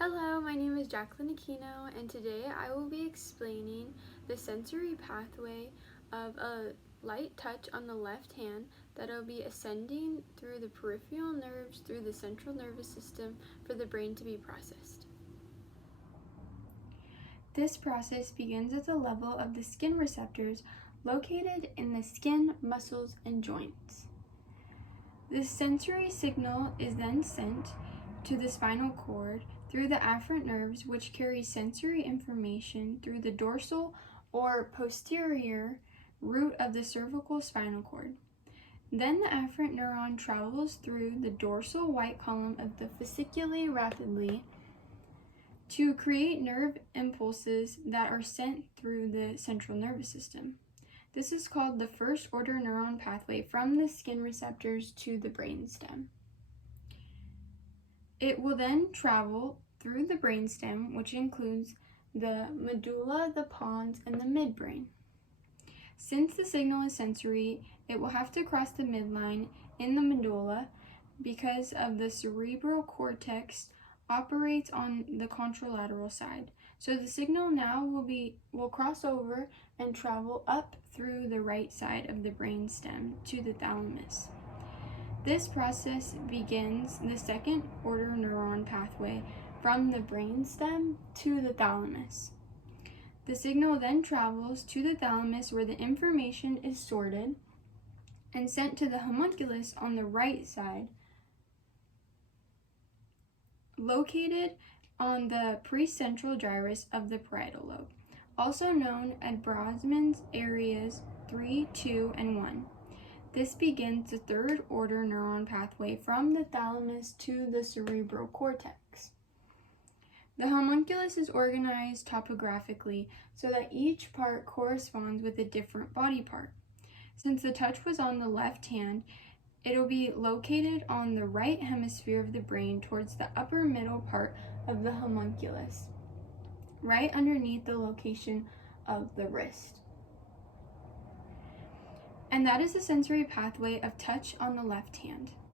Hello, my name is Jacqueline Aquino, and today I will be explaining the sensory pathway of a light touch on the left hand that will be ascending through the peripheral nerves through the central nervous system for the brain to be processed. This process begins at the level of the skin receptors located in the skin, muscles, and joints. The sensory signal is then sent to the spinal cord through the afferent nerves, which carry sensory information through the dorsal or posterior root of the cervical spinal cord. Then the afferent neuron travels through the dorsal white column of the fasciculi rapidly to create nerve impulses that are sent through the central nervous system. This is called the first order neuron pathway from the skin receptors to the brainstem. It will then travel through the brainstem, which includes the medulla, the pons, and the midbrain. Since the signal is sensory, it will have to cross the midline in the medulla because of the cerebral cortex operates on the contralateral side. So the signal now will cross over and travel up through the right side of the brainstem to the thalamus. This process begins the second order neuron pathway from the brainstem to the thalamus. The signal then travels to the thalamus where the information is sorted and sent to the homunculus on the right side, located on the precentral gyrus of the parietal lobe, also known as Brodmann's areas 3, 2, and 1. This begins the third order neuron pathway from the thalamus to the cerebral cortex. The homunculus is organized topographically so that each part corresponds with a different body part. Since the touch was on the left hand, it will be located on the right hemisphere of the brain towards the upper middle part of the homunculus, right underneath the location of the wrist. And that is the sensory pathway of touch on the left hand.